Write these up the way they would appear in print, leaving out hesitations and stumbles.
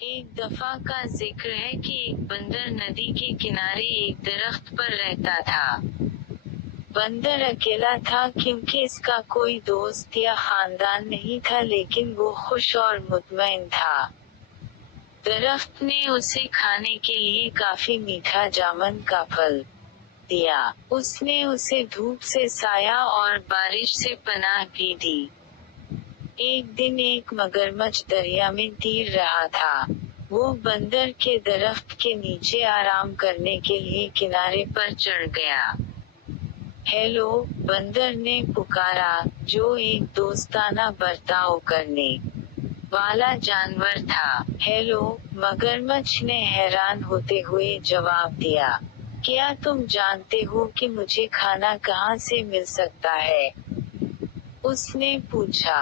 ایک دفعہ کا ذکر ہے کہ ایک بندر ندی کے کنارے ایک درخت پر رہتا تھا۔ بندر اکیلا تھا کیونکہ اس کا کوئی دوست یا خاندان نہیں تھا، لیکن وہ خوش اور مطمئن تھا۔ درخت نے اسے کھانے کے لیے کافی میٹھا جامن کا پھل دیا۔ اس نے اسے دھوپ سے سایہ اور بارش سے پناہ بھی دی۔ ایک دن ایک مگرمچھ دریا میں تیر رہا تھا۔ وہ بندر کے درخت کے نیچے آرام کرنے کے لیے کنارے پر چڑھ گیا۔ ہیلو، بندر نے پکارا، جو ایک دوستانہ برتاؤ کرنے والا جانور تھا۔ ہیلو، مگرمچھ نے حیران ہوتے ہوئے جواب دیا۔ کیا تم جانتے ہو کہ مجھے کھانا کہاں سے مل سکتا ہے؟ اس نے پوچھا۔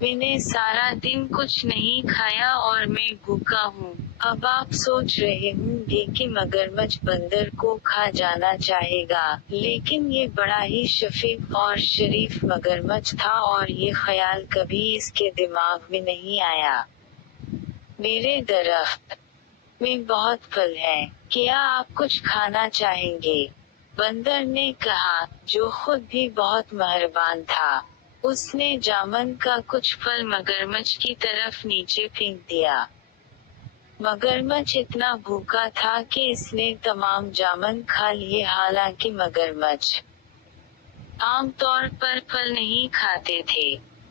میں نے سارا دن کچھ نہیں کھایا اور میں بھوکا ہوں۔ اب آپ سوچ رہے ہوں گے کہ مگرمچھ بندر کو کھا جانا چاہے گا، لیکن یہ بڑا ہی شفیق اور شریف مگرمچھ تھا اور یہ خیال کبھی اس کے دماغ میں نہیں آیا۔ میرے درخت میں بہت پھل ہیں، کیا آپ کچھ کھانا چاہیں گے؟ بندر نے کہا، جو خود بھی بہت مہربان تھا۔ اس نے جامن کا کچھ پھل مگرمچھ کی طرف نیچے پھینک دیا۔ مگرمچھ اتنا بھوکا تھا کہ اس نے تمام جامن کھا لیے۔ حالانکہ مگرمچھ عام طور پر پھل نہیں کھاتے تھے،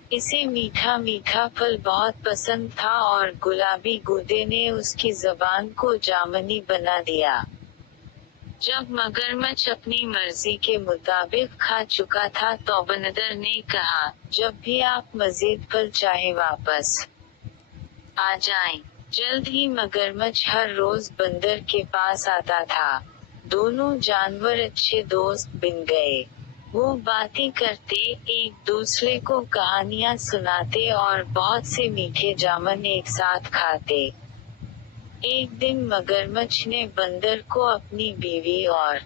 اسے میٹھا میٹھا پھل بہت پسند تھا اور گلابی گودے نے اس کی زبان کو جامنی بنا دیا۔ جب مگرمچھ اپنی مرضی کے مطابق کھا چکا تھا تو بندر نے کہا، جب بھی آپ مزید پھل چاہیں واپس آ جائیں۔ جلد ہی مگرمچھ ہر روز بندر کے پاس آتا تھا۔ دونوں جانور اچھے دوست بن گئے۔ وہ باتیں کرتے، ایک دوسرے کو کہانیاں سناتے اور بہت سے میٹھے جامن ایک ساتھ کھاتے۔ ایک دن مگرمچھ نے بندر کو اپنی بیوی اور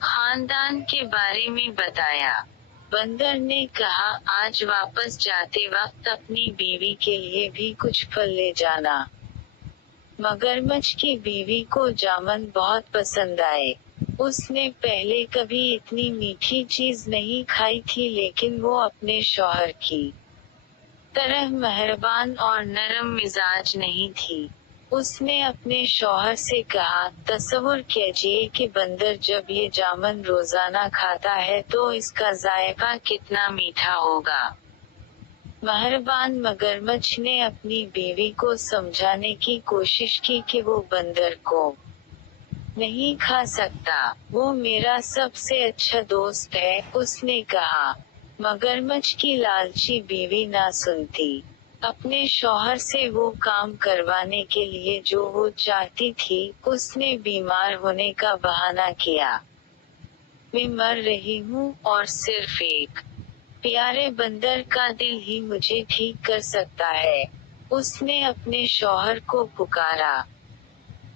خاندان کے بارے میں بتایا۔ بندر نے کہا، آج واپس جاتے وقت اپنی بیوی کے لیے بھی کچھ پھل لے جانا۔ مگرمچھ کی بیوی کو جامن بہت پسند آئے۔ اس نے پہلے کبھی اتنی میٹھی چیز نہیں کھائی تھی، لیکن وہ اپنے شوہر کی طرح مہربان اور نرم مزاج نہیں تھی۔ اس نے اپنے شوہر سے کہا، تصور کیجئے کہ بندر جب یہ جامن روزانہ کھاتا ہے تو اس کا ذائقہ کتنا میٹھا ہوگا۔ مہربان مگرمچھ نے اپنی بیوی کو سمجھانے کی کوشش کی کہ وہ بندر کو نہیں کھا سکتا، وہ میرا سب سے اچھا دوست ہے، اس نے کہا۔ مگرمچھ کی لالچی بیوی نہ سنتی۔ اپنے شوہر سے وہ کام کروانے کے لیے جو وہ چاہتی تھی، اس نے بیمار ہونے کا بہانہ کیا۔ میں مر رہی ہوں، اور صرف ایک پیارے بندر کا دل ہی مجھے ٹھیک کر سکتا ہے۔ اس نے اپنے شوہر کو پکارا،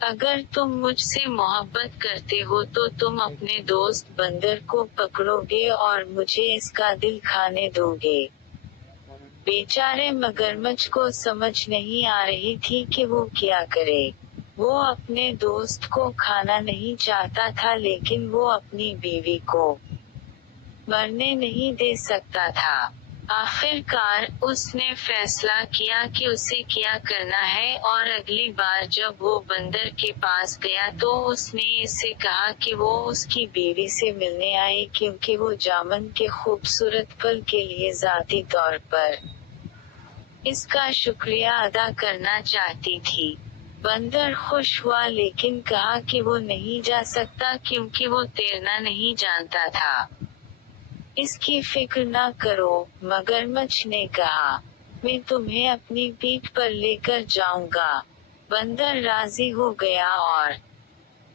اگر تم مجھ سے محبت کرتے ہو تو تم اپنے دوست بندر کو پکڑو گے اور مجھے اس کا دل کھانے دو گے۔ بیچارے مگرمچھ کو سمجھ نہیں آ رہی تھی کہ وہ کیا کرے۔ وہ اپنے دوست کو کھانا نہیں چاہتا تھا، لیکن وہ اپنی بیوی کو مرنے نہیں دے سکتا تھا۔ آخر کار، اس نے فیصلہ کیا کہ اسے کیا کرنا ہے، اور اگلی بار جب وہ بندر کے پاس گیا تو اس نے اسے کہا کہ وہ اس کی بیوی سے ملنے آئے کیونکہ وہ جامن کے خوبصورت پھل کے لیے ذاتی طور پر اس کا شکریہ ادا کرنا چاہتی تھی۔ بندر خوش ہوا لیکن کہا کہ وہ نہیں جا سکتا کیونکہ وہ تیرنا نہیں جانتا تھا۔ اس کی فکر نہ کرو، مگرمچھ نے کہا، میں تمہیں اپنی پیٹھ پر لے کر جاؤں گا۔ بندر راضی ہو گیا اور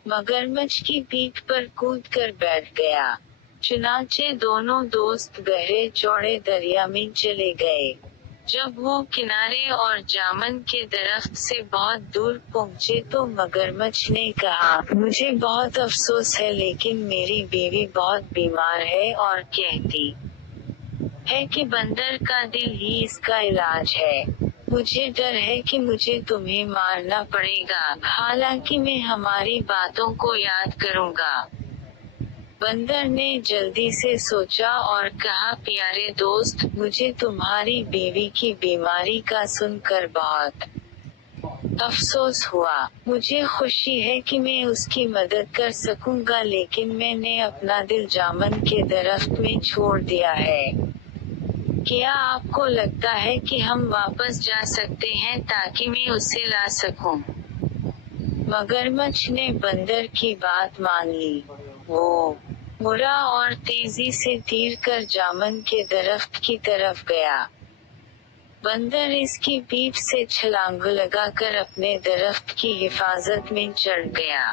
مگرمچھ کی پیٹھ پر کود کر بیٹھ گیا۔ چنانچہ دونوں دوست گہرے چوڑے دریا میں چلے گئے۔ جب وہ کنارے اور جامن کے درخت سے بہت دور پہنچے تو مگرمچھ نے کہا، مجھے بہت افسوس ہے لیکن میری بیوی بہت بیمار ہے اور کہتی ہے کہ بندر کا دل ہی اس کا علاج ہے۔ مجھے ڈر ہے کہ مجھے تمہیں مارنا پڑے گا، حالانکہ میں ہماری باتوں کو یاد کروں گا۔ بندر نے جلدی سے سوچا اور کہا، پیارے دوست، مجھے تمہاری بیوی کی بیماری کا سن کر بہت افسوس ہوا۔ مجھے خوشی ہے کہ میں اس کی مدد کر سکوں گا، لیکن میں نے اپنا دل جامن کے درخت میں چھوڑ دیا ہے۔ کیا آپ کو لگتا ہے کہ ہم واپس جا سکتے ہیں تاکہ میں اسے لا سکوں؟ مگرمچھ نے بندر کی بات مان لی۔ وہ مڑا اور تیزی سے تیر کر جامن کے درخت کی طرف گیا۔ بندر اس کی پیٹھ سے چھلانگ لگا کر اپنے درخت کی حفاظت میں چڑھ گیا۔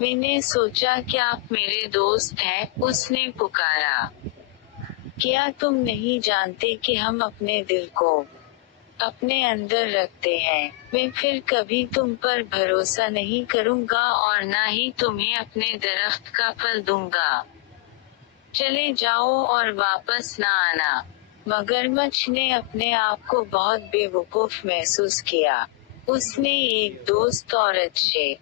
میں نے سوچا کہ آپ میرے دوست ہیں، اس نے پکارا۔ کیا تم نہیں جانتے کہ ہم اپنے دل کو اپنے اندر رکھتے ہیں؟ میں پھر کبھی تم پر بھروسہ نہیں کروں گا اور نہ ہی تمہیں اپنے درخت کا پھل دوں گا۔ چلے جاؤ اور واپس نہ آنا۔ مگرمچھ نے اپنے آپ کو بہت بے وقوف محسوس کیا۔ اس نے ایک دوست اور اچھے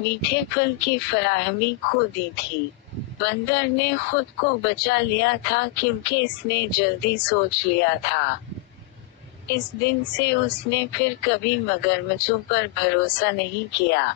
میٹھے پھل کی فراہمی کھو دی تھی۔ بندر نے خود کو بچا لیا تھا کیونکہ اس نے جلدی سوچ لیا تھا۔ اس دن سے اس نے پھر کبھی مگرمچھوں پر بھروسہ نہیں کیا۔